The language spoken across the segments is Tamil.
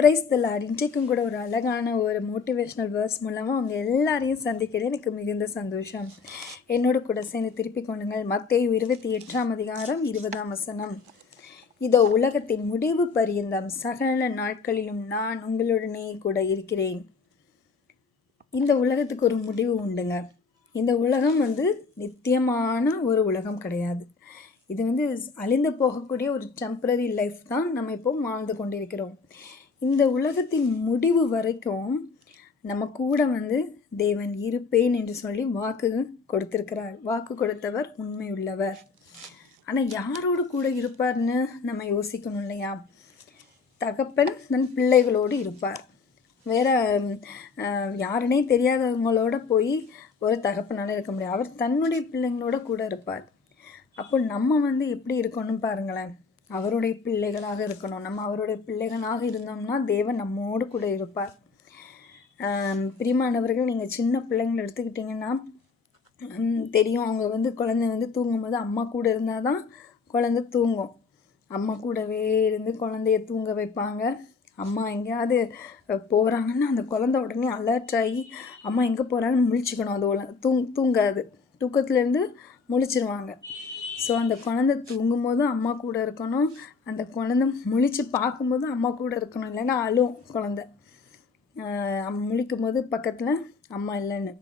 ப்ரைஸ் தலார் இன்றைக்கும் கூட ஒரு அழகான ஒரு மோட்டிவேஷ்னல் வேர்ஸ் மூலமாக அவங்க எல்லாரையும் சந்திக்கிறது எனக்கு மிகுந்த சந்தோஷம். என்னோட கூட சேர்ந்து திருப்பிக் கொண்டுங்கள் மத்திய இருபத்தி எட்டாம் அதிகாரம் இருபதாம் வசனம். இதோ உலகத்தின் முடிவு பரியந்தம். சகல நாட்களிலும் நான் உங்களுடனே கூட இருக்கிறேன். இந்த உலகத்துக்கு ஒரு முடிவு உண்டுங்க. இந்த உலகம் வந்து நித்தியமான ஒரு உலகம் கிடையாது. இது வந்து அழிந்து போகக்கூடிய ஒரு டெம்பரரி லைஃப் தான் நம்ம இப்போ வாழ்ந்து கொண்டிருக்கிறோம். இந்த உலகத்தின் முடிவு வரைக்கும் நம்ம கூட வந்து தேவன் இருப்பேன் என்று சொல்லி வாக்கு கொடுத்திருக்கிறார். வாக்கு கொடுத்தவர் உண்மை உள்ளவர். ஆனால் யாரோடு கூட இருப்பார்னு நம்ம யோசிக்கணும் இல்லையா? தகப்பன் தன் பிள்ளைகளோடு இருப்பார். வேற யாருனே தெரியாதவங்களோட போய் ஒரு தகப்பனால் இருக்க முடியாது. அவர் தன்னுடைய பிள்ளைங்களோட கூட இருப்பார். அப்போ நம்ம வந்து எப்படி இருக்கணும் பாருங்களேன். அவருடைய பிள்ளைகளாக இருக்கணும். நம்ம அவருடைய பிள்ளைகளாக இருந்தோம்னா தேவன் நம்மோடு கூட இருப்பார். ஆம், பிரியமானவர்கள் நீங்கள் சின்ன பிள்ளைங்களை எடுத்துக்கிட்டிங்கன்னா தெரியும் அவங்க வந்து குழந்தை வந்து தூங்கும்போது அம்மா கூட இருந்தால் தான் குழந்தை தூங்கும். அம்மா கூடவே இருந்து குழந்தைய தூங்க வைப்பாங்க. அம்மா எங்கேயாவது போகிறாங்கன்னா அந்த குழந்தை உடனே அலர்ட் ஆகி அம்மா எங்கே போகிறாங்கன்னு முழிச்சுக்கணும். அது ஒல- தூங் தூங்காது. தூக்கத்துலேருந்து முழிச்சிருவாங்க. ஸோ அந்த குழந்தை தூங்கும்போதும் அம்மா கூட இருக்கணும். அந்த குழந்தை முழிச்சு பார்க்கும்போதும் அம்மா கூட இருக்கணும். இல்லைன்னா அழும் குழந்தை. முழிக்கும் போது பக்கத்தில் அம்மா இல்லைன்னு.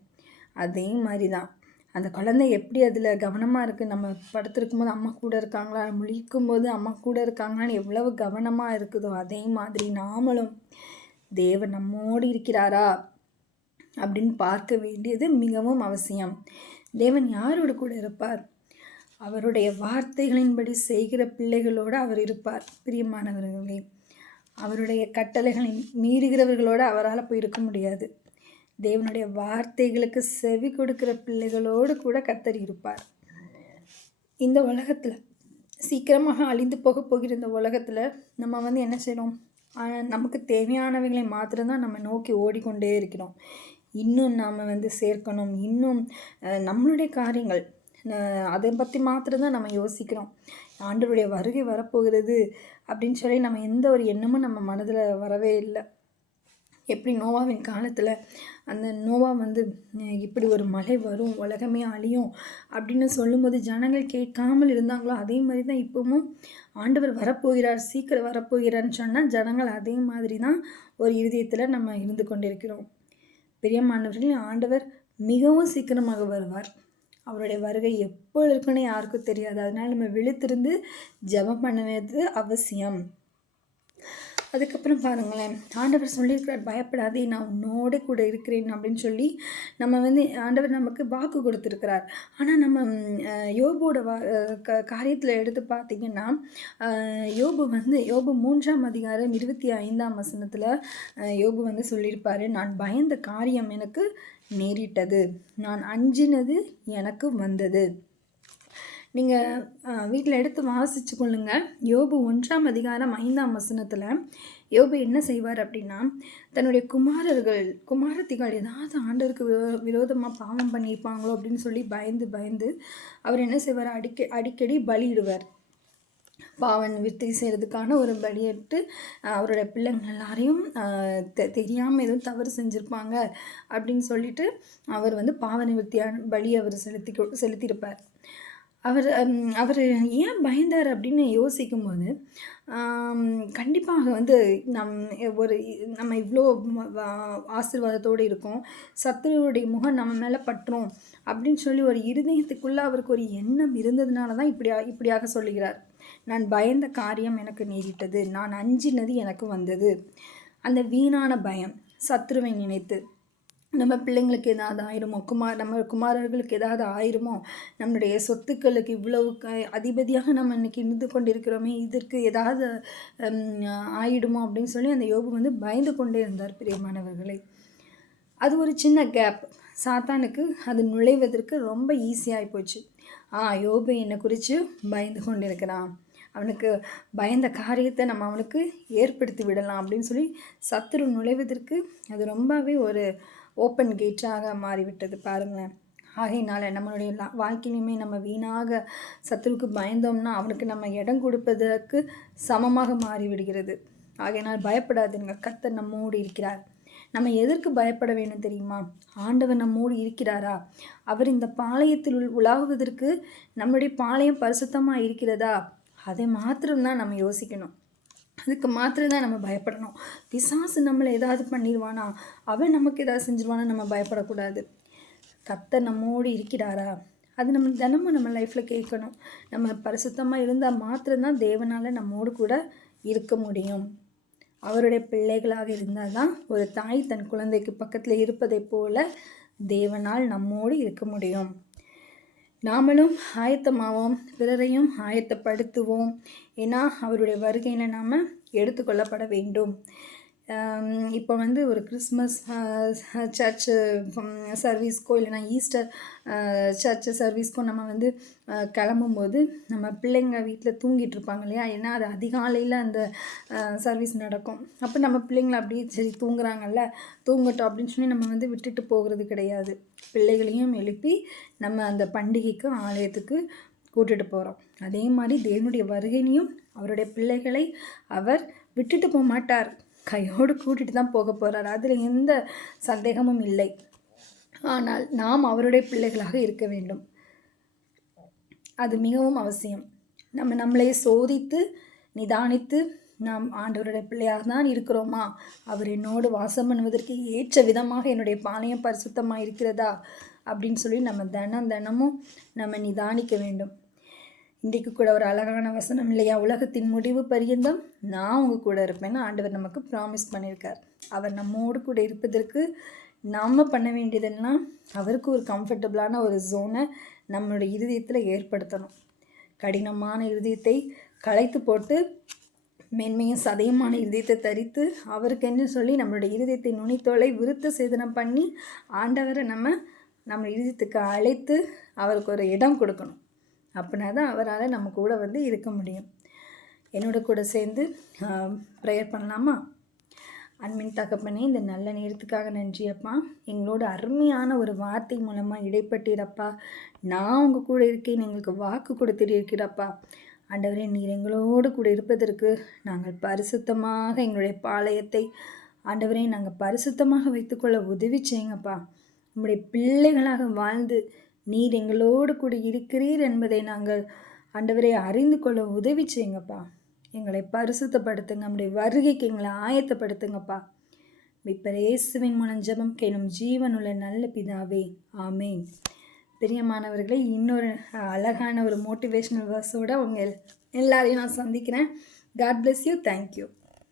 அதே மாதிரி தான் அந்த குழந்தை எப்படி அதில் கவனமாக இருக்குது நம்ம படுத்திருக்கும் போது அம்மா கூட இருக்காங்களா? முழிக்கும் போது அம்மா கூட இருக்காங்களான்னு எவ்வளவு கவனமாக இருக்குதோ அதே மாதிரி நாமளும். தேவன் நம்மோடு இருக்கிறாரா? அப்படின்னு பார்க்க வேண்டியது மிகவும் அவசியம். தேவன் யாரோட கூட இருப்பார்? அவருடைய வார்த்தைகளின்படி செய்கிற பிள்ளைகளோடு அவர் இருப்பார் பிரியமானவர்களே. அவருடைய கட்டளைகளை மீறுகிறவர்களோடு அவரால் போய் இருக்க முடியாது. தேவனுடைய வார்த்தைகளுக்கு செவி கொடுக்கிற பிள்ளைகளோடு கூட கத்தர் இருப்பார். இந்த உலகத்தில் சீக்கிரமாக அழிந்து போக போகிற இந்த உலகத்தில் நம்ம வந்து என்ன செய்கிறோம் நமக்கு தேவையானவைகளை மாத்திரம்தான் நம்ம நோக்கி ஓடிக்கொண்டே இருக்கிறோம். இன்னும் நாம் வந்து சேர்க்கணும். இன்னும் நம்மளுடைய காரியங்கள் அதை பற்றி மாத்திரம்தான் நம்ம யோசிக்கிறோம் ஆண்டவருடைய வருகை வரப்போகிறது அப்படின்னு சொல்லி நம்ம எந்த ஒரு எண்ணமும் நம்ம மனதில் வரவே இல்லை. எப்படி நோவாவின் காலத்தில் அந்த நோவா வந்து இப்படி ஒரு மழை வரும் உலகமே அழியும் அப்படின்னு சொல்லும்போது ஜனங்கள் கேட்காமல் இருந்தாங்களோ அதே மாதிரி தான் இப்போவும் ஆண்டவர் வரப்போகிறார் சீக்கிரம் வரப்போகிறார்னு சொன்னால் ஜனங்கள் அதே மாதிரி தான் ஒரு இருதயத்தில் நம்ம இருந்து கொண்டிருக்கிறோம். பிரியமானவர்களே ஆண்டவர் மிகவும் சீக்கிரமாக வருவார். அவருடைய வருகை எப்போ இருக்குன்னு யாருக்கும் தெரியாது. அதனால நம்ம விழித்திருந்து ஜபம் பண்ண அவசியம். அதுக்கப்புறம் பாருங்களேன். ஆண்டவர் சொல்லியிருக்கிறார் பயப்படாதே நான் உன்னோட கூட இருக்கிறேன் அப்படின்னு சொல்லி நம்ம வந்து ஆண்டவர் நமக்கு வாக்கு கொடுத்துருக்கிறார். ஆனால் நம்ம யோபோட வா க காரியத்தில் எடுத்து பார்த்தீங்கன்னா யோபு வந்து யோபு மூன்றாம் அதிகாரம் இருபத்தி ஐந்தாம் வசனத்தில் யோபு வந்து சொல்லியிருப்பார் நான் பயந்த காரியம் எனக்கு நேரிட்டது. நான் அஞ்சினது எனக்கு வந்தது. நீங்கள் வீட்டில் எடுத்து வாசிச்சு கொள்ளுங்க. யோபு ஒன்றாம் அதிகாரம் ஐந்தாம் வசனத்தில் யோபு என்ன செய்வார் அப்படின்னா தன்னுடைய குமாரர்கள் குமாரத்திகள் ஏதாவது ஆண்டருக்கு விரோதமாக பாவம் பண்ணியிருப்பாங்களோ அப்படின்னு சொல்லி பயந்து பயந்து அவர் என்ன செய்வார்? அடிக்க அடிக்கடி பலியிடுவார். பாவன் விருத்தி செய்கிறதுக்கான ஒரு பலியிட்டு அவரோட பிள்ளைங்கள் எல்லாரையும் தெ தெரியாமல் எதுவும் தவறு செஞ்சுருப்பாங்க அப்படின்னு சொல்லிட்டு அவர் வந்து பாவ நிவர்த்தியான பலி அவர் செலுத்தி செலுத்தியிருப்பார். அவர் அவர் ஏன் பயந்தார் அப்படின்னு யோசிக்கும்போது கண்டிப்பாக வந்து நம் ஒரு நம்ம இவ்வளோ ஆசிர்வாதத்தோடு வா- ஆசீர்வாதத்தோடு இருக்கோம் சத்துருவுடைய முகம் நம்ம மேலே பற்றும் அப்படின்னு சொல்லி ஒரு இருதயத்துக்குள்ளே அவருக்கு ஒரு எண்ணம் இருந்ததுனால தான் இப்படியா இப்படியாக சொல்லுகிறார். நான் பயந்த காரியம் எனக்கு நேரிட்டது. நான் அஞ்சினது எனக்கு வந்தது. அந்த வீணான பயம் சத்ருவை நினைத்து நம்ம பிள்ளைங்களுக்கு ஏதாவது ஆயிருமோ? குமார் நம்ம குமாரர்களுக்கு ஏதாவது ஆயிருமோ? நம்மளுடைய சொத்துக்களுக்கு இவ்வளவு க- அதிபதியாக நம்ம இன்னைக்கு இருந்து கொண்டிருக்கிறோமே இதற்கு ஏதாவது ஆயிடுமோ அப்படின்னு சொல்லி அந்த யோபு வந்து பயந்து கொண்டே இருந்தார் பிரியமானவர்களை. அது ஒரு சின்ன கேப் சாத்தானுக்கு அது நுழைவதற்கு ரொம்ப ஈஸியாகி போச்சு ஆ யோபு என்னை குறித்து பயந்து கொண்டிருக்கிறான். அவனுக்கு பயந்த காரியத்தை நம்ம அவனுக்கு ஏற்படுத்தி விடலாம் அப்படின்னு சொல்லி சத்துரு நுழைவதற்கு அது ரொம்பவே ஒரு ஓப்பன் கேட்டாக மாறிவிட்டது பாருங்களேன். ஆகையினால நம்மளுடைய வாழ்க்கையிலுமே நம்ம வீணாக சத்துருக்கு பயந்தோம்னா அவனுக்கு நம்ம இடம் கொடுப்பதற்கு சமமாக மாறிவிடுகிறது. ஆகையினால் பயப்படாதுங்க. கத்தர் நம்மோடு இருக்கிறார். நம்ம எதற்கு பயப்பட வேணும் தெரியுமா? ஆண்டவர் நம்மோடு இருக்கிறாரா? அவர் இந்த பாளையத்தில் உள் நம்முடைய நம்மளுடைய பாளையம் பரிசுத்தமாக இருக்கிறதா? அதை மாத்திரம்தான் நம்ம யோசிக்கணும். அதுக்கு மாத்திரம் தான் நம்ம பயப்படணும். பிசாசு நம்மளை ஏதாவது பண்ணிடுவானா அவன் நமக்கு ஏதாவது செஞ்சிருவானா? நம்ம பயப்படக்கூடாது. கத்த நம்மோடு இருக்கிறாரா? அது நம்ம தினமும் நம்ம லைஃப்பில் கேட்கணும். நம்ம பரிசுத்தமாக இருந்தால் மாத்திரம்தான் தேவனால் நம்மோடு கூட இருக்க முடியும். அவருடைய பிள்ளைகளாக இருந்தால் தான் ஒரு தாய் தன் குழந்தைக்கு பக்கத்தில் இருப்பதைப் போல தேவனால் நம்மோடு இருக்க முடியும். நாமளும் ஆயத்தமாவோம் பிறரையும் ஆயத்தப்படுத்துவோம். ஏன்னா அவருடைய வருகையில் நாம் எடுத்துக்கொள்ளப்பட வேண்டும். இப்போ வந்து ஒரு கிறிஸ்மஸ் சர்ச்சு சர்வீஸ்க்கோ இல்லைனா ஈஸ்டர் சர்ச்சு சர்வீஸ்க்கோ நம்ம வந்து கிளம்பும் கிளம்பும்போது நம்ம பிள்ளைங்க வீட்டில் தூங்கிட்டு இருப்பாங்க இல்லையா? ஏன்னா அது அதிகாலையில் அந்த சர்வீஸ் நடக்கும். அப்போ நம்ம பிள்ளைங்கள அப்படியே சரி தூங்குறாங்கல்ல தூங்கட்டும் அப்படின்னு சொல்லி நம்ம வந்து விட்டுட்டு போகிறது கிடையாது. பிள்ளைகளையும் எழுப்பி நம்ம அந்த பண்டிகைக்கு ஆலயத்துக்கு கூட்டிட்டு போகிறோம் அதே மாதிரி தேவனுடைய வருகையிலையும் அவருடைய பிள்ளைகளை அவர் விட்டுட்டு போக மாட்டார் கையோடு கூட்டிட்டு தான் போக போகிறார் அதில் எந்த சந்தேகமும் இல்லை. ஆனால் நாம் அவருடைய பிள்ளைகளாக இருக்க வேண்டும். அது மிகவும் அவசியம். நம்ம நம்மளை சோதித்து நிதானித்து நாம் ஆண்டவருடைய பிள்ளையாக தான் இருக்கிறோமா? அவர் என்னோடு வாசம் பண்ணுவதற்கு ஏற்ற விதமாக என்னுடைய பாளையம் பரிசுத்தமாக இருக்கிறதா அப்படின்னு சொல்லி நம்ம தினம் தினமும் நம்ம நிதானிக்க வேண்டும். இன்றைக்கு கூட ஒரு அழகான வசனம் இல்லையா? உலகத்தின் முடிவு பரியந்தம். நான் உங்கள் கூட இருப்பேன்னு ஆண்டவர் நமக்கு ப்ராமிஸ் பண்ணியிருக்கார். அவர் நம்மோடு கூட இருப்பதற்கு நாம் பண்ண வேண்டியதெல்லாம் அவருக்கு ஒரு கம்ஃபர்டபுளான ஒரு ஜோனை நம்மளுடைய இருதயத்தில் ஏற்படுத்தணும். கடினமான இருதயத்தை களைத்து போட்டு மென்மையும் சதையுமான இருதயத்தை தரித்து அவருக்கு என்ன சொல்லி நம்மளுடைய இருதயத்தை நுனித்தோலை விருத்த சேதனம் பண்ணி ஆண்டவரை நம்ம நம்ம இருதயத்துக்கு அழைத்து அவருக்கு ஒரு இடம் கொடுக்கணும். அப்படின்னா தான் அவரால் நம்ம கூட வந்து இருக்க முடியும். என்னோட கூட சேர்ந்து ப்ரேயர் பண்ணலாமா? அன்பின் தகப்பனே இந்த நல்ல நேரத்துக்காக நன்றி அப்பா. எங்களோட அருமையான ஒரு வார்த்தை மூலமாக இடைப்பட்டீரப்பா. நான் உங்கள் கூட இருக்கேன் எங்களுக்கு வாக்கு கொடுத்துருக்கிறப்பா ஆண்டவரே நீர் எங்களோடு கூட இருப்பதற்கு நாங்கள் பரிசுத்தமாக எங்களுடைய பாளையத்தை ஆண்டவரே நாங்கள் பரிசுத்தமாக வைத்துக்கொள்ள உதவி செய்யுங்கப்பா. நம்முடைய பிள்ளைகளாக வாழ்ந்து நீர் எங்களோடு கூட இருக்கிறீர் என்பதை நாங்கள் ஆண்டவரை அறிந்து கொள்ள உதவி செய்யுங்கப்பா. எங்களை பரிசுத்தப்படுத்துங்க. நம்முடைய வருகைக்கு எங்களை ஆயத்தப்படுத்துங்கப்பா. மிப்பர் இயேசுவின் மூலம் ஜபம் கேனும் ஜீவனுள்ள நல்ல பிதாவே. ஆமேன். பிரியமானவர்களே இன்னொரு அழகான ஒரு மோட்டிவேஷ்னல் வேர்ஸோட உங்கள் எல்லாரையும் நான் சந்திக்கிறேன். God bless you thank you